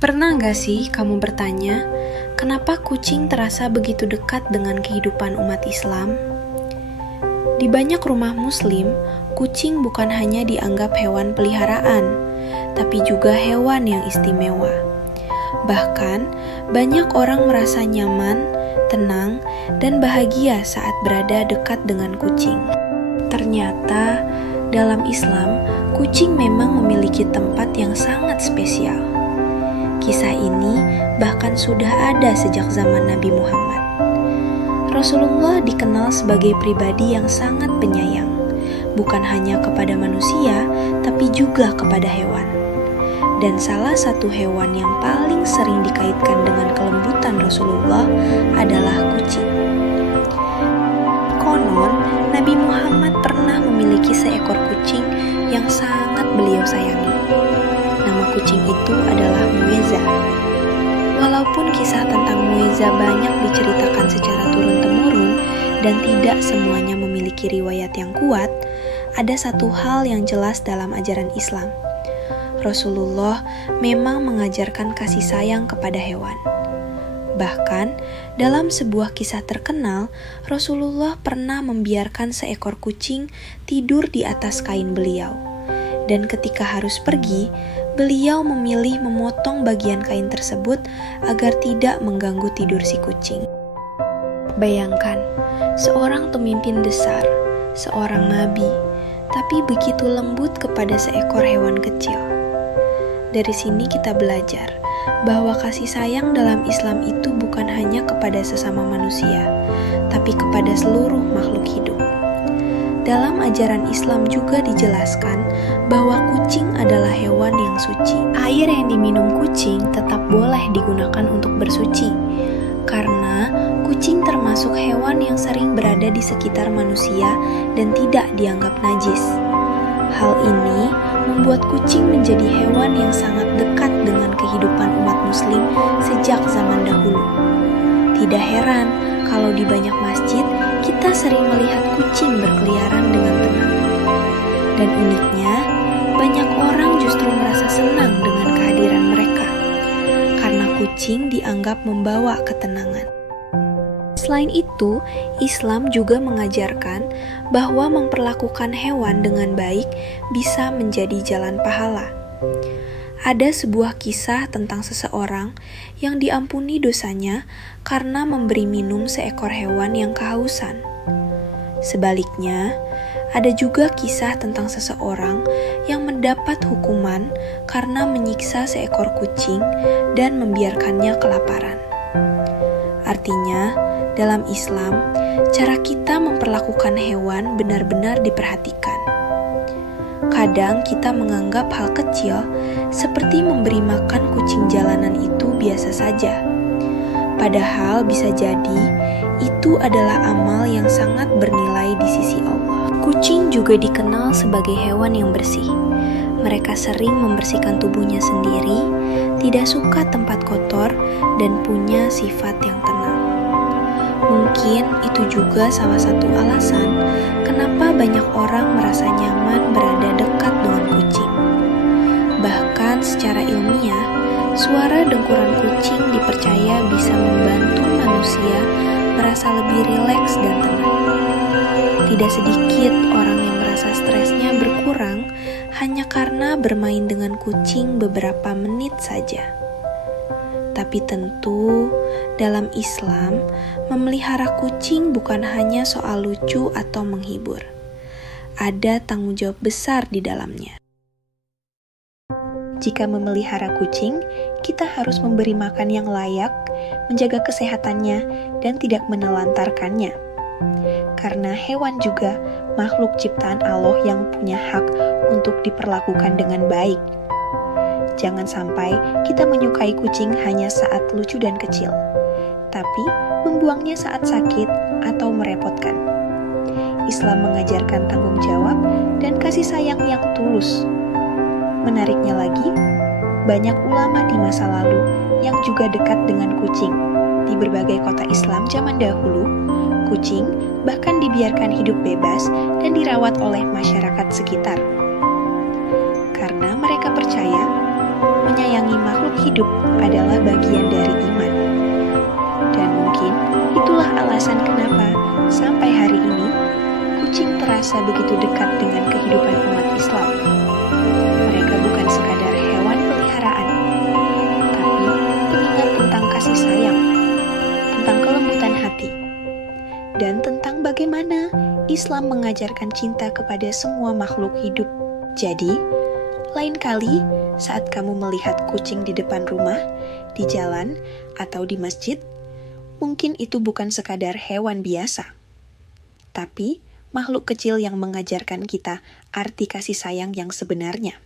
Pernah gak sih kamu bertanya, kenapa kucing terasa begitu dekat dengan kehidupan umat Islam? Di banyak rumah Muslim, kucing bukan hanya dianggap hewan peliharaan, tapi juga hewan yang istimewa. Bahkan, banyak orang merasa nyaman, tenang, dan bahagia saat berada dekat dengan kucing. Ternyata, dalam Islam, kucing memang memiliki tempat yang sangat spesial. Kisah ini bahkan sudah ada sejak zaman Nabi Muhammad. Rasulullah dikenal sebagai pribadi yang sangat penyayang, bukan hanya kepada manusia, tapi juga kepada hewan. Dan salah satu hewan yang paling sering dikaitkan dengan kelembutan Rasulullah adalah kucing. Konon, Nabi Muhammad pernah memiliki seekor kucing yang sangat beliau sayangi. Nama kucing itu adalah Mueza. Walaupun kisah tentang Mueza banyak diceritakan secara turun-temurun dan tidak semuanya memiliki riwayat yang kuat, ada satu hal yang jelas dalam ajaran Islam. Rasulullah memang mengajarkan kasih sayang kepada hewan. Bahkan, dalam sebuah kisah terkenal, Rasulullah pernah membiarkan seekor kucing tidur di atas kain beliau. Dan ketika harus pergi, beliau memilih memotong bagian kain tersebut agar tidak mengganggu tidur si kucing. Bayangkan, seorang pemimpin besar, seorang nabi, tapi begitu lembut kepada seekor hewan kecil. Dari sini kita belajar bahwa kasih sayang dalam Islam itu bukan hanya kepada sesama manusia, tapi kepada seluruh makhluk hidup. Dalam ajaran Islam juga dijelaskan bahwa kucing adalah hewan yang suci. Air yang diminum kucing tetap boleh digunakan untuk bersuci, karena kucing termasuk hewan yang sering berada di sekitar manusia dan tidak dianggap najis. Hal ini membuat kucing menjadi hewan yang sangat dekat dengan kehidupan umat Muslim sejak zaman dahulu. Tidak heran kalau di banyak masjid kita sering melihat kucing berkeliaran dengan tenang. Dan uniknya, banyak orang justru merasa senang dengan kehadiran mereka, karena kucing dianggap membawa ketenangan. Selain itu, Islam juga mengajarkan bahwa memperlakukan hewan dengan baik bisa menjadi jalan pahala. Ada sebuah kisah tentang seseorang yang diampuni dosanya karena memberi minum seekor hewan yang kehausan. Sebaliknya, ada juga kisah tentang seseorang yang mendapat hukuman karena menyiksa seekor kucing dan membiarkannya kelaparan. Artinya, dalam Islam, cara kita memperlakukan hewan benar-benar diperhatikan. Kadang kita menganggap hal kecil seperti memberi makan kucing jalanan itu biasa saja. Padahal bisa jadi itu adalah amal yang sangat bernilai di sisi Allah. Kucing juga dikenal sebagai hewan yang bersih. Mereka sering membersihkan tubuhnya sendiri, tidak suka tempat kotor, dan punya sifat yang tenang. Mungkin itu juga salah satu alasan kenapa banyak orang merasa nyaman berada dekat dengan kucing. Bahkan secara ilmiah, suara dengkuran kucing dipercaya bisa membantu manusia merasa lebih rileks dan tenang. Tidak sedikit orang yang merasa stresnya berkurang hanya karena bermain dengan kucing beberapa menit saja. Tapi tentu, dalam Islam, memelihara kucing bukan hanya soal lucu atau menghibur. Ada tanggung jawab besar di dalamnya. Jika memelihara kucing, kita harus memberi makan yang layak, menjaga kesehatannya, dan tidak menelantarkannya. Karena hewan juga makhluk ciptaan Allah yang punya hak untuk diperlakukan dengan baik. Jangan sampai kita menyukai kucing hanya saat lucu dan kecil, tapi membuangnya saat sakit atau merepotkan. Islam mengajarkan tanggung jawab dan kasih sayang yang tulus. Menariknya lagi, banyak ulama di masa lalu yang juga dekat dengan kucing. Di berbagai kota Islam zaman dahulu, kucing bahkan dibiarkan hidup bebas dan dirawat oleh masyarakat sekitar. Karena mereka percaya menyayangi makhluk hidup adalah bagian dari iman. Dan mungkin itulah alasan kenapa sampai hari ini kucing terasa begitu dekat dengan kehidupan umat Islam. Mereka bukan sekadar hewan peliharaan, tapi pengingat tentang kasih sayang, tentang kelembutan hati, dan tentang bagaimana Islam mengajarkan cinta kepada semua makhluk hidup. Jadi, lain kali saat kamu melihat kucing di depan rumah, di jalan, atau di masjid, mungkin itu bukan sekadar hewan biasa, tapi makhluk kecil yang mengajarkan kita arti kasih sayang yang sebenarnya.